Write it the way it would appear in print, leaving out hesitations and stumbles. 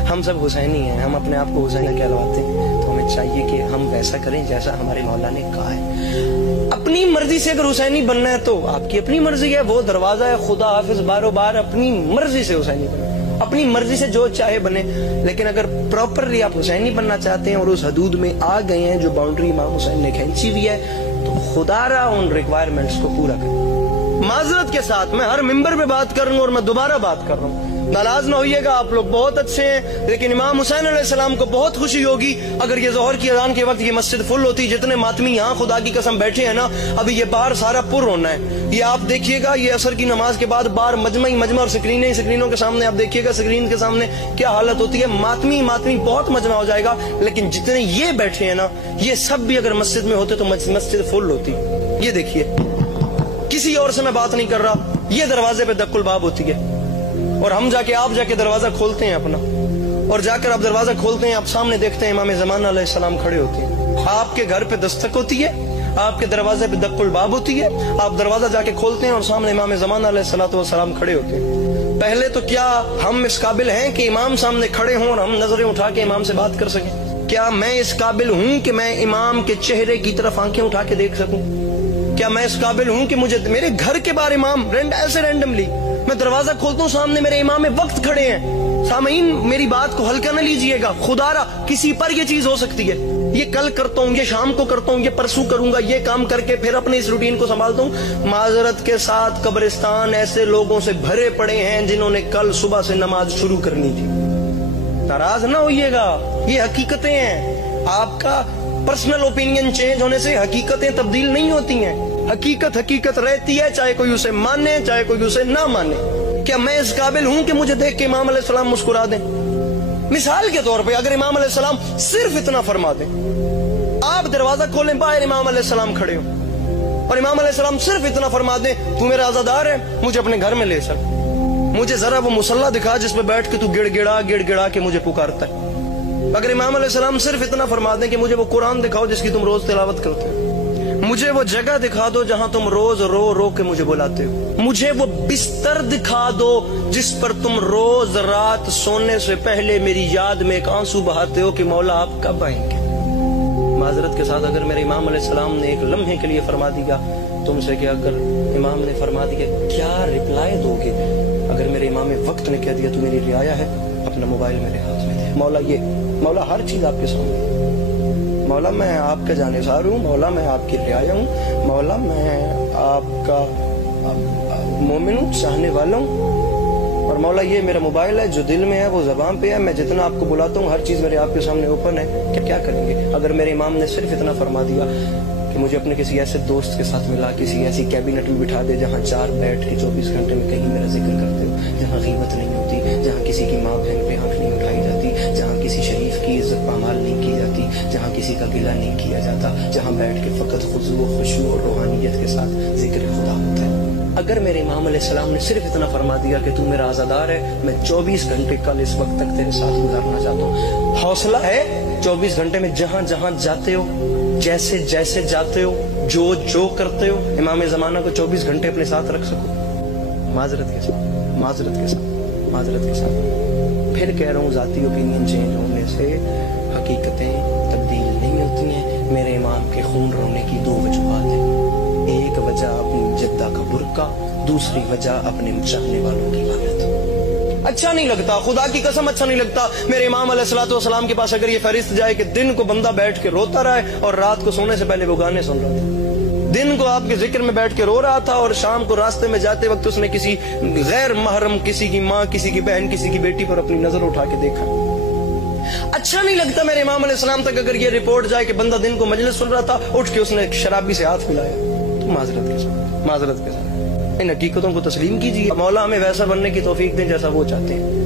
ہم سب حسینی ہیں، ہم اپنے آپ کو حسینی کہلواتے ہیں، تو ہمیں چاہیے کہ ہم ویسا کریں جیسا ہمارے مولا نے کہا ہے۔ اپنی مرضی سے اگر حسینی بننا ہے تو آپ کی اپنی مرضی ہے، وہ دروازہ ہے خدا حافظ، بارو بار اپنی مرضی سے حسینی بنے، اپنی مرضی سے جو چاہے بنے۔ لیکن اگر پراپرلی آپ حسینی بننا چاہتے ہیں اور اس حدود میں آ گئے ہیں جو باؤنڈری امام حسین نے کھینچی ہوئی ہے، تو خدا را ان ریکوائرمنٹس کو پورا کریں۔ معذرت کے ساتھ میں ہر ممبر پہ بات کر رہا ہوں اور میں دوبارہ بات کر رہا ہوں، ناراض نہ ہوئیے گا، آپ لوگ بہت اچھے ہیں، لیکن امام حسین علیہ السلام کو بہت خوشی ہوگی اگر یہ ظہر کی اذان کے وقت یہ مسجد فل ہوتی۔ جتنے ماتمی یہاں خدا کی قسم بیٹھے ہیں نا، ابھی یہ باہر سارا پر ہونا ہے۔ یہ آپ دیکھیے گا، یہ عصر کی نماز کے بعد باہر مجمع اور سکرینوں کے سامنے آپ دیکھیے گا، سکرین کے سامنے کیا حالت ہوتی ہے، ماتمی بہت مجمع ہو جائے گا۔ لیکن جتنے یہ بیٹھے ہیں نا، یہ سب بھی اگر مسجد میں ہوتے تو مسجد فل ہوتی۔ یہ دیکھیے، کسی اور سے میں بات نہیں کر رہا، یہ دروازے پہ دق الباب ہوتی ہے، اور ہم آپ جا کے دروازہ کھولتے ہیں اپنا، اور جا کر آپ دروازہ کھولتے ہیں، آپ سامنے دیکھتے ہیں امام زمانہ علیہ السلام کھڑے ہوتے ہیں۔ آپ کے گھر پہ دستک ہوتی ہے، آپ کے دروازے پہ دق الباب ہوتی ہے، آپ دروازہ جا کے کھولتے ہیں اور سامنے امام زمانہ علیہ السلام کھڑے ہوتے ہیں۔ پہلے تو کیا ہم اس قابل ہیں کہ امام سامنے کھڑے ہوں اور ہم نظریں اٹھا کے امام سے بات کر سکیں؟ کیا میں اس قابل ہوں کہ میں امام کے چہرے کی طرف آنکھیں اٹھا کے دیکھ سکوں؟ کیا میں اس قابل ہوں کہ مجھے میرے گھر کے باہر امام ایسے رینڈملی میں دروازہ کھولتا ہوں، سامنے میرے امام وقت کھڑے ہیں؟ سامعین، میری بات کو ہلکا نہ لیجئے گا، خدا را کسی پر یہ چیز ہو سکتی ہے، یہ کل کرتا ہوں، یہ شام کو کرتا ہوں، یہ پرسوں کروں گا، یہ کام کر کے پھر اپنے اس روٹین کو سنبھالتا ہوں۔ معذرت کے ساتھ قبرستان ایسے لوگوں سے بھرے پڑے ہیں جنہوں نے کل صبح سے نماز شروع کرنی تھی۔ ناراض نہ ہوئیے گا، یہ حقیقتیں ہیں۔ آپ کا پرسنل اوپینین چینج ہونے سے حقیقتیں تبدیل نہیں ہوتی ہیں، حقیقت رہتی ہے، چاہے کوئی اسے مانے چاہے کوئی اسے نہ مانے۔ کیا میں اس قابل ہوں کہ مجھے دیکھ کے امام علیہ السلام مسکرا دیں؟ مثال کے طور پہ اگر امام علیہ السلام صرف اتنا فرما دیں، آپ دروازہ کھولیں، باہر امام علیہ السلام کھڑے ہوں، اور امام علیہ السلام صرف اتنا فرما دیں، تو میرا عزادار ہے، مجھے اپنے گھر میں لے چل، مجھے ذرا وہ مصلی دکھا جس پہ بیٹھ کے تو گڑ گڑا کے مجھے پکارتا ہے۔ اگر امام علیہ السلام صرف اتنا فرما دیں کہ مجھے وہ قرآن دکھاؤ جس کی تم روز تلاوت کرتے ہو، مجھے وہ جگہ دکھا دو جہاں تم روز رو کے مجھے بلاتے ہو، مجھے وہ بستر دکھا دو جس پر تم روز رات سونے سے پہلے میری یاد میں ایک آنسو بہاتے ہو کہ مولا آپ کب آئیں گے۔ معذرت کے ساتھ اگر میرے امام علیہ السلام نے ایک لمحے کے لیے فرما دیا تم سے کہ اگر امام نے فرما دیا کیا رپلائی دو گے؟ اگر میرے امام وقت نے کہہ دیا تو میری رعایا ہے، اپنا موبائل میرے ہاتھ میں دے، مولا ہر چیز آپ کے سامنے، مولا میں آپ کا جانثار ہوں، مولا میں آپ کی رعایا ہوں، مولا میں آپ کا مومن ہوں، چاہنے والا ہوں، اور مولا یہ میرا موبائل ہے، جو دل میں ہے وہ زبان پہ ہے، میں جتنا آپ کو بلاتا ہوں ہر چیز میرے آپ کے سامنے اوپن ہے۔ کیا کریں گے اگر میرے امام نے صرف اتنا فرما دیا کہ مجھے اپنے کسی ایسے دوست کے ساتھ ملا، کسی ایسی کیبنٹ میں بٹھا دے جہاں 4 بیٹھ کے 24 گھنٹے میں کہیں میرا ذکر کرتے ہو، جہاں غیبت نہیں ہوتی، جہاں کسی کی ماں بہن پہ آنکھ نہیں اٹھائی جاتی، جہاں کسی شریف کی عزت پامال نہیں کی جاتی، جہاں کسی کا گلہ نہیں کیا جاتا، جہاں بیٹھ کے فقط خضوع و خشوع اور روحانیت کے ساتھ ذکر خدا ہوتا ہے۔ اگر میرے امام علیہ السلام نے صرف اتنا فرما دیا کہ تم میرا عزادار ہے، میں 24 گھنٹے کل اس وقت تک تیرے ساتھ گزارنا چاہتا ہوں، حوصلہ ہے 24 گھنٹے میں جہاں جاتے ہو، جیسے جاتے ہو، جو کرتے ہو، امام زمانہ کو 24 گھنٹے اپنے ساتھ رکھ سکو؟ معذرت کے ساتھ پھر کہہ رہا ہوں، ذاتی اوپینین چینج ہونے سے حقیقتیں تبدیل نہیں ہوتی ہیں۔ میرے امام کے خون رونے کی 2 وجوہات ہیں، ایک وجہ اپنی جدہ کا برقع، دوسری وجہ اپنے چاہنے والوں کی لعنت۔ اچھا نہیں لگتا، خدا کی قسم اچھا نہیں لگتا میرے امام علیہ السلام کے پاس اگر یہ فہرست جائے کہ دن کو بندہ بیٹھ کے روتا رہا ہے اور رات کو سونے سے پہلے وہ گانے سن رہا تھا، دن کو آپ کے ذکر میں بیٹھ کے رو رہا تھا اور شام کو راستے میں جاتے وقت اس نے کسی غیر محرم، کسی کی ماں، کسی کی بہن، کسی کی بیٹی پر اپنی نظر اٹھا کے دیکھا۔ اچھا نہیں لگتا میرے امام علیہ السلام تک اگر یہ رپورٹ جائے کہ بندہ دن کو مجلس سن رہا تھا، اٹھ کے اس نے شرابی سے ہاتھ ملایا۔ تو معذرت کے ساتھ ان حقیقتوں کو تسلیم کیجیے، مولا ہمیں ویسا بننے کی توفیق دیں جیسا وہ چاہتے ہیں۔